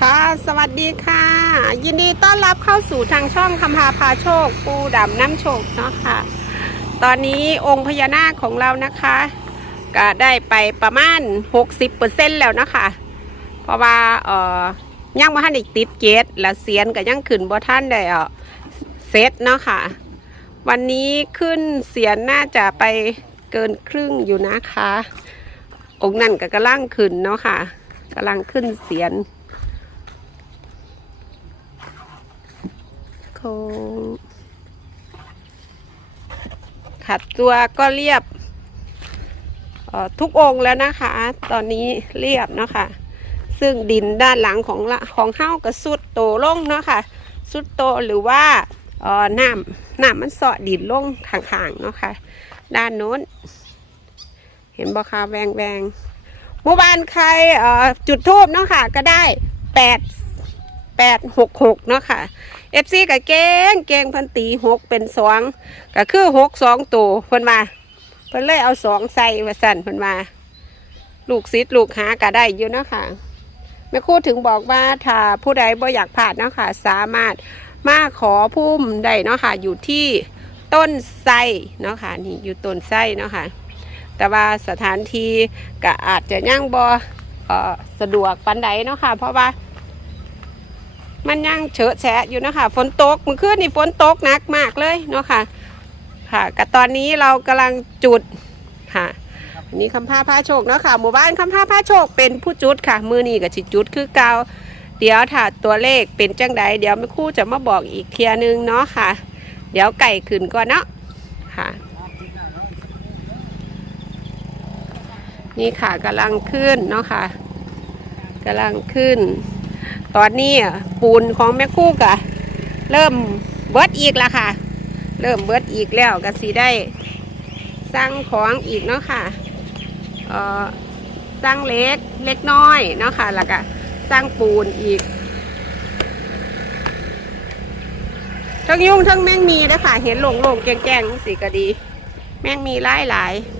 ค่ะ สวัสดีค่ะ ยินดีต้อนรับเข้าสู่ทางช่องคำพาพาโชค ปูดำน้ำโชคเนาะค่ะ ตอนนี้องค์พญานาคของเรานะคะ ก็ได้ไปประมาณ 60%แล้วนะคะ เพราะว่าเอ่อยังบ่ทันอีกติดเกตและเสียนก็ยังขึ้นบ่ท่านได้เอ่อเซตเนาะค่ะ วันนี้ขึ้นเสียนน่าจะไปเกินครึ่งอยู่นะคะ องค์นั่นก็กำลังขึ้นเนาะค่ะกำลังขึ้นเสียน คขัดตัวก็เรียบออทุกองแล้วนะคะ ตอนนี้เรียบเนาะค่ะ ซึ่งดินด้านหลังของของเฮ้าก็สุดโตลงเนาะค่ะ สุดโตหรือว่าออน้ำน้ำมันเสาะดินลงข้างๆเนาะค่ะ ด้านโน้น เห็นบ่คะแวงแวงเมื่อวานใครออจุดทูบเนาะค่ะก็ได้แปดแปดหกหกเนาะค่ะ เอฟซีกับเก้งเก้งพันตีหกเป็นสองก็คือหกสองตัวเพิ่นมาเพิ่นเลยเอาสองใส่มาสั่นเพิ่นมา ลูกซิดลูกหาก็ได้อยู่เนาะค่ะแม่ครู่ถึงบอกว่าถ้าผู้ใดบ่อยากพลาดเนาะค่ะสามารถมาขอพุ่มได้เนาะค่ะอยู่ที่ต้นไทรเนาะค่ะนี่อยู่ต้นไทรเนาะค่ะแต่ว่าสถานที่ก็อาจจะยังบอ่อสะดวกปันใดเนาะค่ะ เพราะว่า มันยังเฉอะแฉะอยู่นะคะฝนตกเมื่อคืนนี่ฝนตกหนักมากเลยเนาะค่ะ ค่ะกับตอนนี้เรากำลังจุดค่ะนนี้คำผ้าผ้าโชคเนาะค่ะ หมู่บ้านคำผ้าผ้าโชคเป็นผู้จุดค่ะ มือนี้กับชิจุดคือเกาเดี๋ยวถ้าตัวเลขเป็นจังใดเดี๋ยวแม่คู่จะมาบอกอีกเทียนึงเนาะค่ะ เดี๋ยวไก่ขึ้นก่อนเนาะค่ะ นี่ค่ะกำลังขึ้นเนาะค่ะกำลังขึ้น ตอนนี้ปูนของแม่คู่กะเริ่มเบิดอีกแล้วค่ะ เริ่มเบิดอีกแล้วก็สีได้สร้างของอีกเนาะค่ะเอ่อสร้างเล็กเล็กน้อยเนาะค่ะแล้วก็สร้างปูนอีกทั้งยุ่งทั้งแมงมีนะค่ะเห็นหลงหลงๆแกงสีก็ดี แมงมีหลายหลายๆ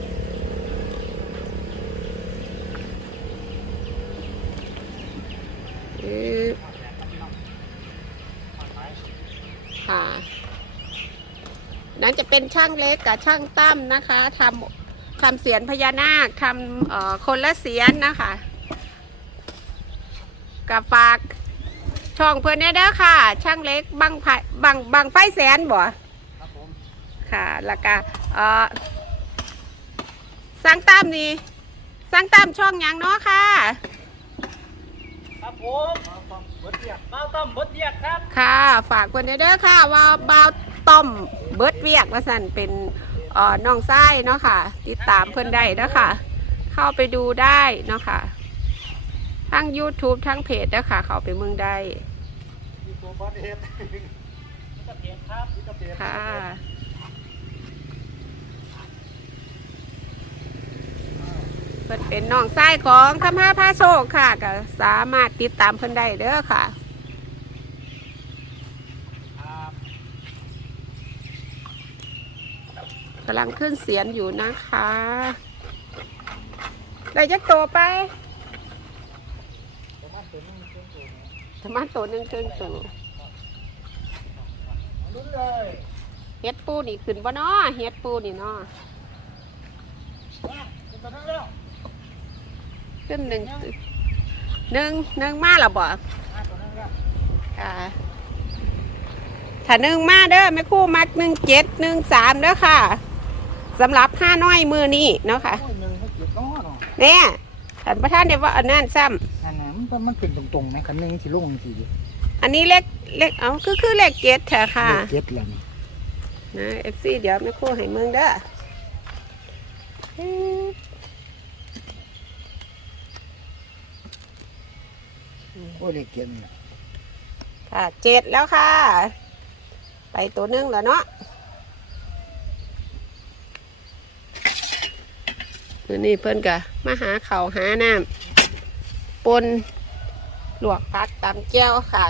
อือ ค่ะ นั่นจะเป็นช่างเล็กกับช่างตั้มนะคะทำทำเสียนพญานาคทำคนละเสียนนะคะกับฝากช่องเพื่อนเนี่ยเด้อค่ะ ช่างเล็กบังไฟบังบังไฟแสนบ่ครับผมค่ะแล้วก็เอ่อสร้างตั้มนี่สร้างตั้มช่องยังเนาะค่ะ ครับผม เดียกเบ้าต้มบดเดียกครับค่ะ ฝากคนเด้อค่ะ ว่าบ่าวต้อมเบิดเวียกว่าสันเป็นเอ่อน้องไส้เนาะค่ะ ติดตามเพื่อนได้เนาะค่ะ เข้าไปดูได้เนาะค่ะทั้ง YouTube ทั้งเพจเด้อค่ะ เข้าไปเมืองได้มีตัวบดเฮ็ดมีตะเพียนครับมีตะ เพิ่นเป็นน้องไส้ของคำห้าพาโชคค่ะก็สามารถติดตามเพิ่นได้เด้อค่ะกำลังขึ้นเสียนอยู่นะคะได้จักโตไปประมาณตัวหนึงตัวหนึงธรรมะโตหนึ่งครึ่งตัวลุ้นเลยเฮ็ดปูนี่ขึ้นบ่เนาะเฮ็ดปูนี่เนาะ ขึ้นหนึ่งหนึ่งหนึ่งมาและบ่มาตัวนั้นแล้วค่ะถ้าหนึ่งมาเด้อแม่ครู่มักหนึ่งเจ็ดหนึ่งสามเด้อค่ะสำหรับห้าน้อยมือนี่เนาะค่ะโอ้ยหนึ่งเขาเก็บน้อเนาะเนี่ยท่านประธานเดี๋ยวว่าอันนั้นซ้นั่นน่ะมันมันเป็นตรงๆนะคันหนึงสิลงสิำอันนี้เลขเลขเอาคือคือเลขเจ็ดเถอะค่ะเก็บแล้วนี่นะเอฟซีเดี๋ยวแม่ครู่ให้เมืองเด้อ โอ้ยเลขเก็บนี่ล่ะค่ะเจ็ดแล้วค่ะ ไปตัวหนึงแล้วเนาะมื้อนี้เพิ่นกะมาหาเขาวหาน้ำปนลวกพักตำแก้วค่ะ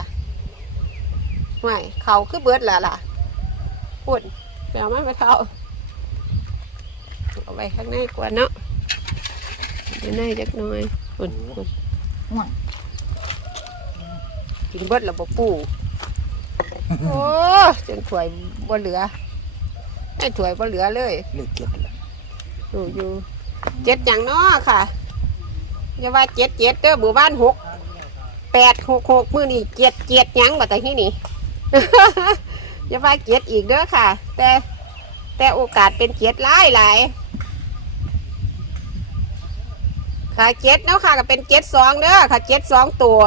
ห่วยเขาคือเบิดแล้วล่ะพูดแปลมาไปเท่าเอาไว้ข้างในกว่าเนาะข้างในจักหน่อยปุ่นปุ่นห่วย กินเบิดแล้วบ่ปูโอ้จนถ้วยบ่เหลือไอ้ถ้วยบ่เหลือเลยเลขเจ็ดอยู่อยู่เจ็ดอย่างน้อค่ะอย่าว่าเจ็ดเจ็ดเด้อหมู่บ้านหกแปดหกหกมือนี่เจ็ดเจ็ดหยังบ่แต่ที่นี่ อย่าว่าเจ็ดอีกเด้อค่ะ แต่แต่โอกาสเป็นเจ็ดหลายหลายค่ะเจ็ดเนาะค่ะก็เป็นเจ็ดสองเด้อค่ะเจ็ดสองตัว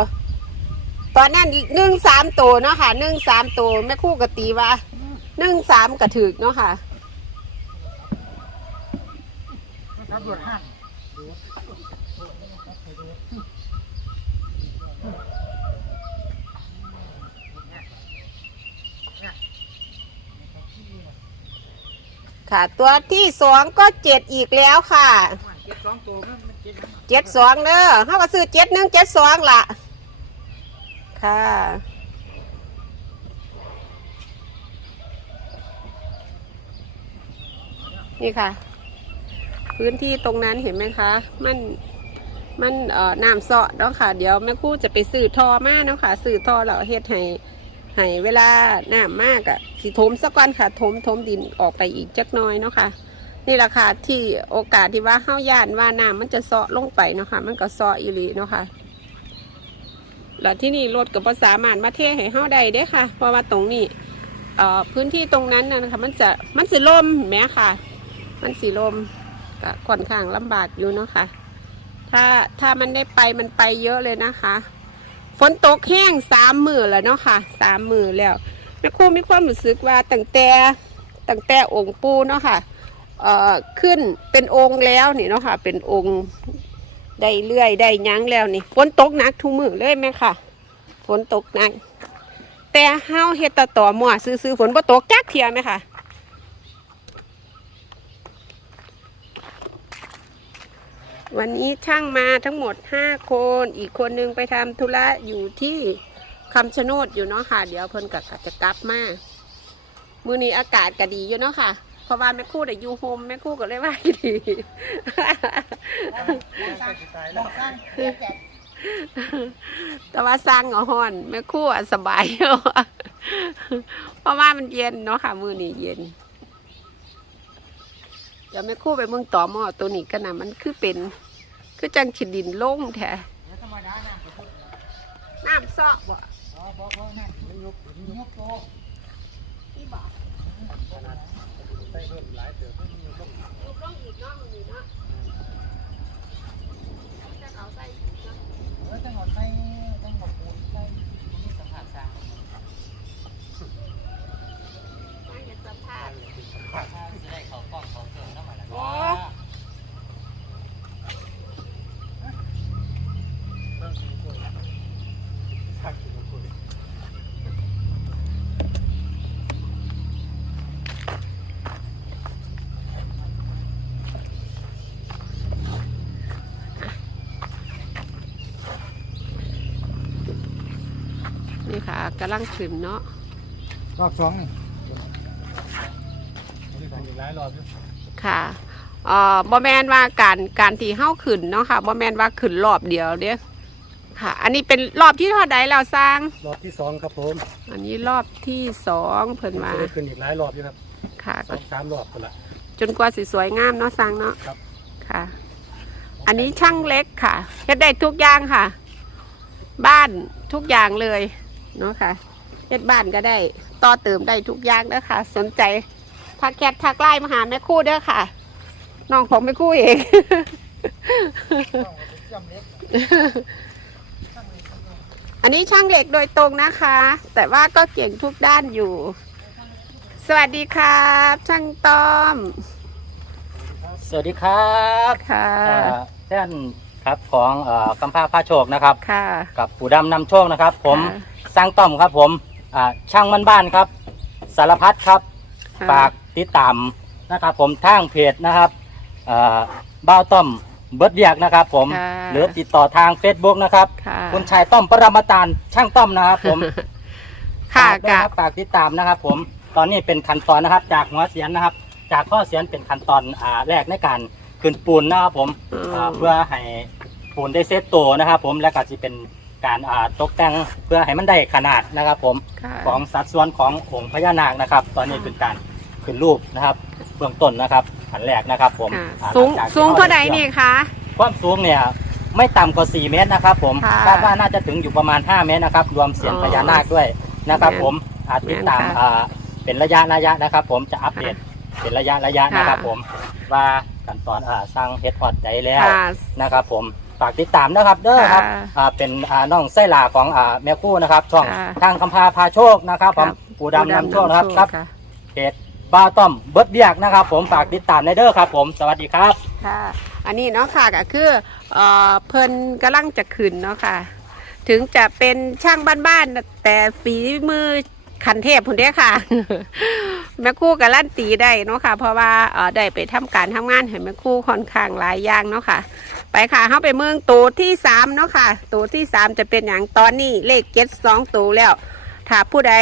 ตอนนั้นหนึ่งสามตัวเนาะค่ะหนึ่งสามตัวแม่คู่กะตีว่าหนึ่งสามกระถึกเนาะค่ะ ตำรวจห้ามค่ะ ตัวที่สองก็เจ็ดอีกแล้วค่ะเจ็ดสองตัวมันเจ็ดเจ็ดสองเด้อเขาก็ซื้อเจ็ดหนึ่งเจ็ดสองล่ะ ค่ะ นี่ค่ะ พื้นที่ตรงนั้นเห็นไหมคะ มันมันเอ่อน้ำเสาะเนาะค่ะ เดี๋ยวแม่คู่จะไปสื่อทอมาเนาะค่ะสื่อทอแล้วเฮ็ดให้ให้เวลาน้ำมากอะสิถมสักก้อนค่ะถมถมดินออกไปอีกจักน้อยเนาะค่ะ นี่แหละค่ะที่โอกาสที่ว่าเฮาย่านว่าน้ำมันจะเซาะลงไปเนาะค่ะ มันก็เซาะอีหลีเนาะค่ะ แล้วที่นี่รถกับภาษามารถมาเทให้เฮาได้เด้ค่ะ เพราะว่าตรงนี้เอ่อพื้นที่ตรงนั้นนะคะมันจะมันสิลมแหมค่ะ มันสีลมก็ค่อนข้างลำบากอยู่เนาะค่ะ ถ้าถ้ามันได้ไปมันไปเยอะเลยนะคะ ฝนตกแห้งสามมือแล้วเนาะค่ะสามมือแล้วแม่ครูมีความรู้สึกว่าตั้งแต่ตั้งแต่องค์ปูเนาะค่ะเอ่อขึ้นเป็นองค์แล้วนี่เนาะค่ะ เป็นองค์ ได้เลื่อยได้ยั้งแล้วนี่ฝนตกหนักทุกมือเลยไหมค่ะ ฝนตกหนักแต่เฮาเฮ็ดต่อต่อมั่วซื้อๆฝนบ่ตกจักเทียไหมค่ะวันนี้ช่างมาทั้งหมดห้าคน อีกคนนึงไปทำธุระอยู่ที่คำชะโนดอยู่เนาะค่ะ เดี๋ยวเพิ่นก็จะกลับมา มือนี้อากาศก็ดีอยู่เนาะค่ะ เพราะว่าแม่ครู่ได้อยู่โฮมแม่ครู่ก็เลยว่าดีตายแล้วแต่ว่าสร้างเอาฮ้อนแม่ครู่อะสบายอยู่เพราะว่ามันเย็นเนาะค่ะมือนี้เย็น เดี๋ยวแม่ครู่ไปเมืองต่อหม้อตัวนี้กันนะมันคือเป็น คือจังฉิดดินโล่งแท้น้ำซอกบ่พอพอพอนั่นมันยกมันยกโตที่บ่ ใส่เพิ่มหลายเติมมันยกรูปร่องอีกเนาะมันอยู่เนาะจะเอาใส่อีกเนาะเออจังหวัดใส่จังหวัดปูนใส่มันมีสัมผัสสร้าง สร้างเห็ดสัมภาษณ์ ถ้าจะได้เขากล้องเขาเติมน้ำมันแล้ว โอ้ นี่ ค่ะกำลังขึ้นเนาะรอบสองนี่นี่ของอีกหลายรอบอยู่ค่ะเอ่อบอแมนว่าการการที่เฮ้าขึ้นเนาะค่ะบอแมนว่าขึ้นรอบเดียวเด้อค่ะ อันนี้เป็นรอบที่เท่าใดแล้วสร้าง รอบที่สองครับผมอันนี้รอบที่สองเพิ่นมาจะได้ขึ้นอีกหลายรอบอยู่ครับค่ะสองสามรอบคนละ จนกว่าสิสวยงามเนาะสร้างเนาะครับ ค่ะ อันนี้ช่างเล็กค่ะเฮ็ดได้ทุกอย่างค่ะ บ้านทุกอย่างเลย เนาะค่ะเฮ็ดบ้านก็ได้ต่อเติมได้ทุกอย่างเด้อค่ะ สนใจทักแคททักไลน์มาหาแม่ครู่เด้อค่ะน้องผมแม่ครู่เองจำเล็กอันนี้ช่างเหล็กโดยตรงนะคะ แต่ว่าก็เก่งทุกด้านอยู่ สวัสดีครับ ช่างต้อม สวัสดีครับค่ะอ่าท่าน ครับของเอ่อกำพร้าผ้าโชคนะครับ ค่ะ กับปู่ดำนำโชคนะครับ ผมค่ะ สร้างต้อมครับผมอ่าช่างมันบ้านครับ สารพัดครับค่ะฝากติดตามนะครับผมทางเพจนะครับเอ่อบ้าวต้อมเบิร์ดเรียกนะครับ ผมค่ะ หรือติดต่อทาง Facebook นะครับ ค่ะคุณชายต้อมปรมาตานช่างต้อมนะครับผมค่ะฝากด้วยกัครับบฝากติดตามนะครับ ผมตอนนี้เป็นขั้นตอนนะครับ จากหัวเสียนนะครับ จากข้อเสียนเป็นขั้นตอนอ่าแรกในการ ขึ้นปูนนะครับผมอืมอ่าเพื่อให้ปูนได้เซตตัวนะครับผมและก็จะเป็นการอ่าตกแต่งเพื่อให้มันได้ขนาดนะครับผม ค่ะของสัดส่วนขององค์พญานาคนะครับ ตอนนี้เป็นการขึ้นรูปนะครับ เบื้องต้นนะครับอันแรกนะครับผมค่ะอ่าสูงหลัจกที่สูงเท่าใดนี่คะ ความสูงเนี่ยไม่ต่ำกว่า 4 เมตรนะครับ ผมค่ะคาดว่าน่าจะถึงอยู่ประมาณ 5 เมตรนะครับ รวมเสียงอ๋อพญานาคด้วยนะครับแม่นผมอาจติดตามแม่นค่ะอ่าเป็นระยะระยะนะครับ ผมจะอัปเดตเป็นระยะระยะนะครับค่ะผมว่า ขั้นตอนอ่าสร้างเฮ็ดฮอดใจแล้วค่ะ นะครับผมฝากติดตามนะครับเด้อครับค่ะอ่าเป็นอ่าน้องไส้หลาของอ่าแม่คู่นะครับช่องค่ะทางคำพาพาโชคนะครับผมครับ ปูดำนำโชคนะครับปูครับค่ะเพจบ้าวต้อมเบิร์ดเบียกนะครับ ผมฝากติดตามในเด้อครับ ผมสวัสดีครับ ค่ะ อันนี้เนาะค่ะก็คือเอ่อเพิ่นกำลังจะขึ้นเนาะค่ะ ถึงจะเป็นช่างบ้านๆแต่ฝีมือ ขันเทพพุ่นเด้ค่ะ แม่คู่กับลั่นตีได้เนาะค่ะ เพราะว่าเออได้ไปทำการทำงานให้แม่คู่ค่อนข้างหลายอย่างเนาะค่ะ ไปค่ะเข้าไปเมืองตัวที่สามเนาะค่ะ ตัวที่สามจะเป็นอย่างตอนนี้เลขเจ็ดสองตัวแล้วถ้าผู้ใด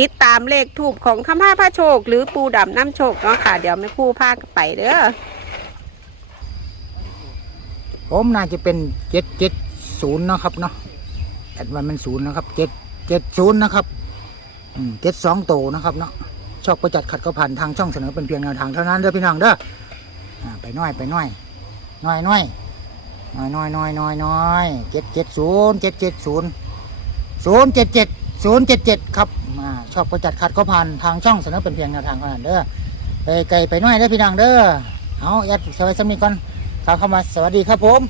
ติดตามเลขทูบของคำพาพระโชค หรือปูดำน้ำโชคเนาะค่ะ เดี๋ยวแม่คู่พาไปเด้อผมน่าจะเป็นเจ็ดเจ็ดศูนย์นะครับเนาะแอดวันมันศูนย์นะครับเจ็ดเจ็ดศูนย์นะครับ เจ็ดสองโตนะครับเนาะชอบประจัดขัดก็ผ่านทางช่องเสนอเป็นเพียงแนวทางเท่านั้นเด้อพี่น้องเด้อไปน้อยไปน้อยน้อยน้อยน้อยน้อยน้อยน้อยน้อยเจ็ดเจ็ดศูนย์เจ็ดเจ็ดศูนย์ศูนย์เจ็ดเจ็ดศูนย์เจ็ดเจ็ดครับชอบประจัดขัดก็ผ่านทางช่องเสนอเป็นเพียงแนวทางเท่านั้นเด้อไปไกลไปน้อยเด้อพี่น้องเด้อเอาแอดสวัสดีก่อนเข้ามาสวัสดีครับผม